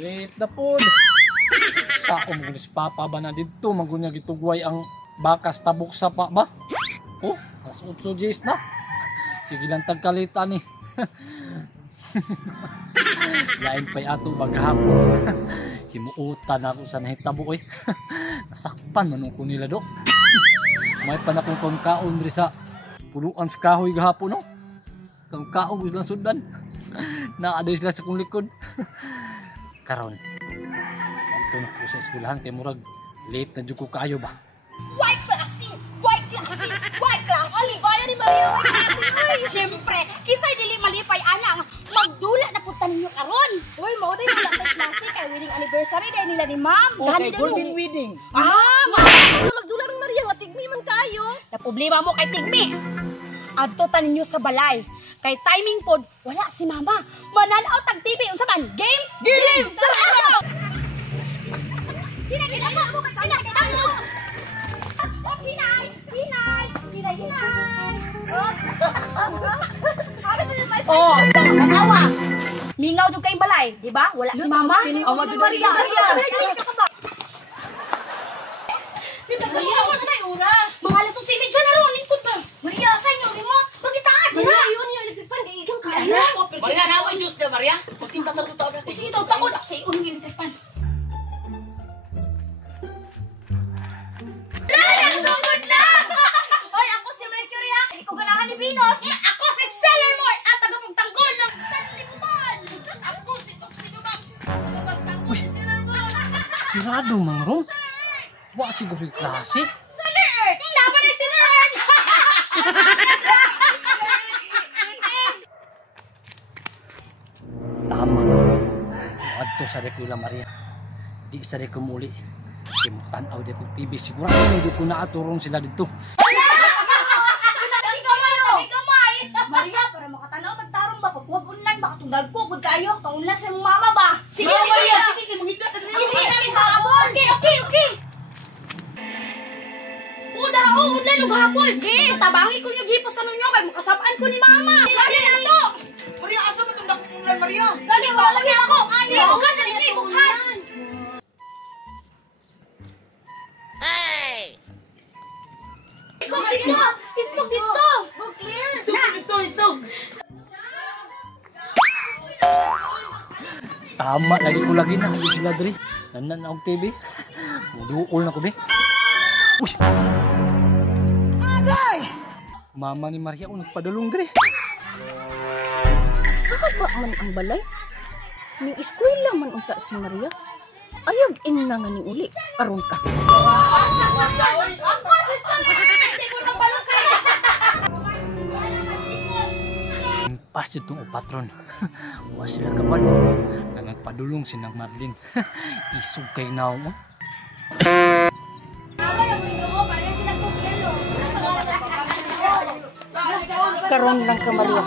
Late na po. Sao mo si Papa ba na dito? Magunya gitugway ang bakas tabok sa pa ba? Oh, alas 8 Gs na. Sige lang tagkalita ni. Lain pa'y ato baghapon. Himuutan ako sa nahitabo eh. Nasakpan manong ko nila do. May pa na kong kaon diri sa puluan sa kahoy gahapon no. Kang kaon gusto lang sundan. Naaday sila sa kong likod. Karon. Ito na po sa eskwelahan kay murag late na jud ko kaayo ba. White classy! White classy! White classy! Alibaya ni Maria, white classy! Ay, siyempre, kisay dili malipay, anang magdula na punta ninyo karon. Uy, mauday yung white classy kay wedding anniversary dahil nila ni ma'am. Okay, golden wedding. Magdula rin Maria, watigmi man kayo. Na problema mo kay Tigmi. Adto ta ninyo sa balay. Kay timing pod, wala si mama. Mananaw tag TV, unsa man? Game? Game! Tara! Hinay mo ka hinay mo. Hinay. Oh, sa awa. Mingaw jud kay balay, di ba? Wala si mama. Awa jud Maria. Di ba sa ako na oras? Mga alas 11 na ron, lingkod pa. Maria, sa inyo remote. Pagitaan dira. Yun electric kay igang kaya. Maria, na mo juice na Maria. Pagtinta ta to na. Sige taw takod sa unang electric fan. Sugod na! Hoy, ako si Mercury ha. Hindi ko ganahan ni Venus. Ako si Sailor Moon at tagapagtanggol ng Stanley Buton. Ako si Tuxedo Max. Tagapagtanggol ni Sailor Moon. Sirado mang rom. Wa siguro yung klase. Sailor Earth! Napa na Sailor Earth! Tama. Adto sa Rekula Maria. Di sa Rekumuli. Kimutanaw dito TV siguro hindi ko naaturon sila dito. Maria, para makatanaw tagtarong ba? Pag huwag unlan, baka tunggag ko. Good kayo. Kaunlan sa mong mama ba? Sige, Maria, sige, mangita ta diri. Sige, namin sa abon. Okay. Uda ako, unlan ng hapon. Sa tabangi ko nyo gipos sa nunyo kay makasabaan ko ni mama. Lali na to. Maria, asa man tong dakunan Maria? Lali, wala lagi ako. Sige, bukas sa inyo, bukas. Ismog dito! Ismog clear! Istog. Tama lagi ko lagi na hindi sila diri. Nanan og TV. Muduol na ko be. Uy. Agay! Mama ni Maria nagpadulong diri. Saan ba man ang balay? Ning eskwela man unta si Maria. Ayog ina nga ning uli. Aron ka. Ako si Sunny! Hindi ko na balukay! Impas itong patron. Wa sila kapan. Na nagpadulong si nang Marlin. Isog kay naw mo. Karon lang ka Maria.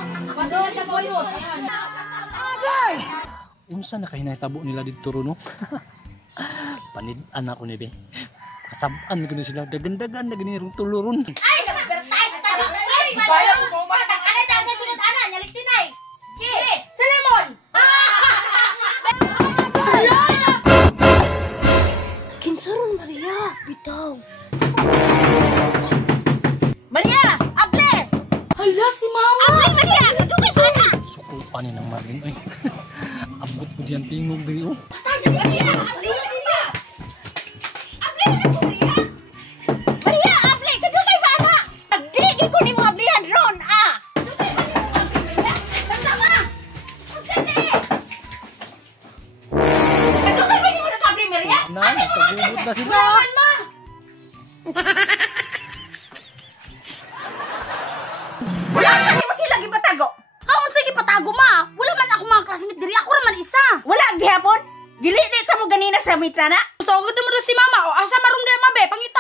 Agay! Unsa na kay nahitabo nila dito ro no? Panid-an ako ni be. Kasab-an ko na sila dagan-dagan na ganirong tuluron. Ay, nag-advertise pa rin! Ay, Bayan mo ba? Patang ano dyan sa sunod ana, nyalik tinay! Sige! Sa lemon! Kinsaron Maria, bitaw. Maria, able! Hala, si mama! Able Maria, kadugay pa na. Sukupan ni nang Marlin ay. Abot ko diyan tingog diri oh. Maria, able na. Able na ko Maria. Maria, able, kadugay pa na. Agdigi ko nimo ablihan ron ah. Tama! Kadugay pa nimo nag-able Maria. Na, nagpagubot na sila. Lawan ma! Asa nimo sila gipatago? Haon sige patago ma! Wala man ako mga classmate diri, ako raman isa! Wala gihapon. Dili ta mo ganina sa mitana. So, good naman si mama. O, asa marum na mabe? Pangit